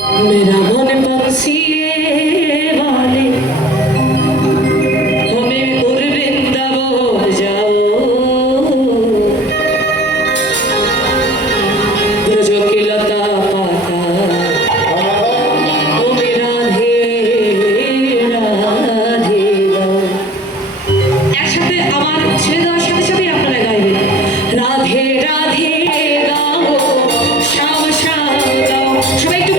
मेरा मन पंछी वाले हमें उड़ वृंदावन जाओ ब्रज की लता पाता ओ मेरा राधे गाओ একসাথে আমার ছেড়ে দেওয়ার সাথে সাথে আপনারা গাইবেন রাধে রাধে গাও শ্যাম শ্যাম গাও সবাই একটু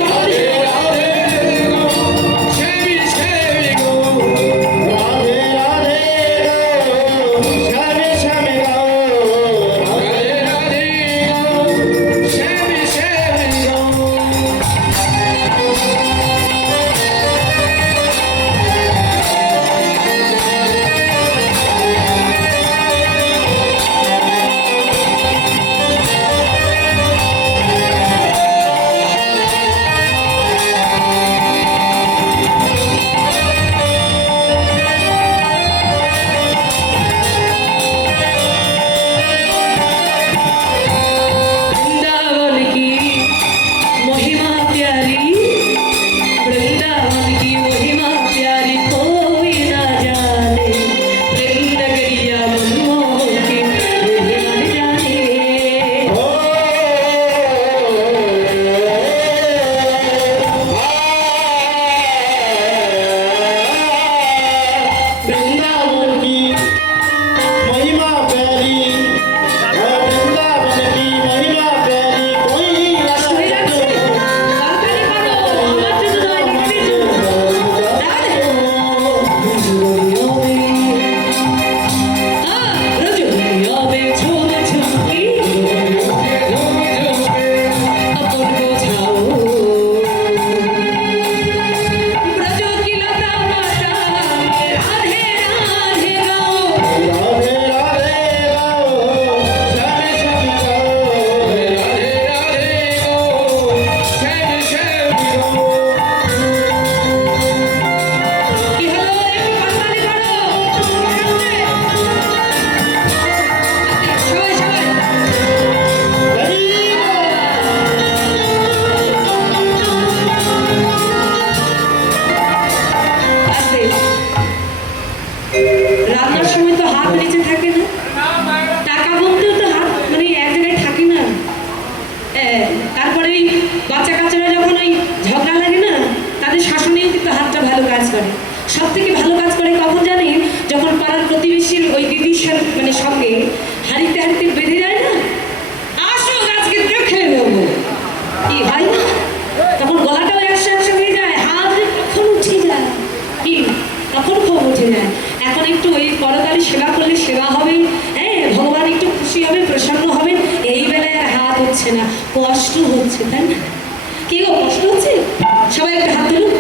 রান্নার সময় তো হাত নিচে থাকে না, টাকা বলতেও তো হাত মানে এক জায়গায় থাকে না। তারপরে ওই বাচ্চা কাচ্চারা যখন ওই ঝগড়া লাগে না, তাদের শাসনেও কিন্তু হাতটা ভালো কাজ করে। সব থেকে ভালো কাজ করে কখন জানি, যখন পাড়ার প্রতিবেশীর ওই দিদির মানে সঙ্গে হাঁড়িতে হাঁড়িতে বেঁধে যায় না, আসো আজকে দেখে নেবো কি হয় না, তখন গলাটাও একশো একশো হয়ে যায়, হাত কখন উঠে যায়, কি তখন খুব উঠে যায়। এখন একটু ওই পরকালে সেবা করলে সেবা হবে, হ্যাঁ ভগবান একটু খুশি হবে, প্রসন্ন হবেন। এই বেলায় আর হাত হচ্ছে না, কষ্ট হচ্ছে, তাই না? কি গো কষ্ট হচ্ছে? সবাই একটু হাত তুলুন।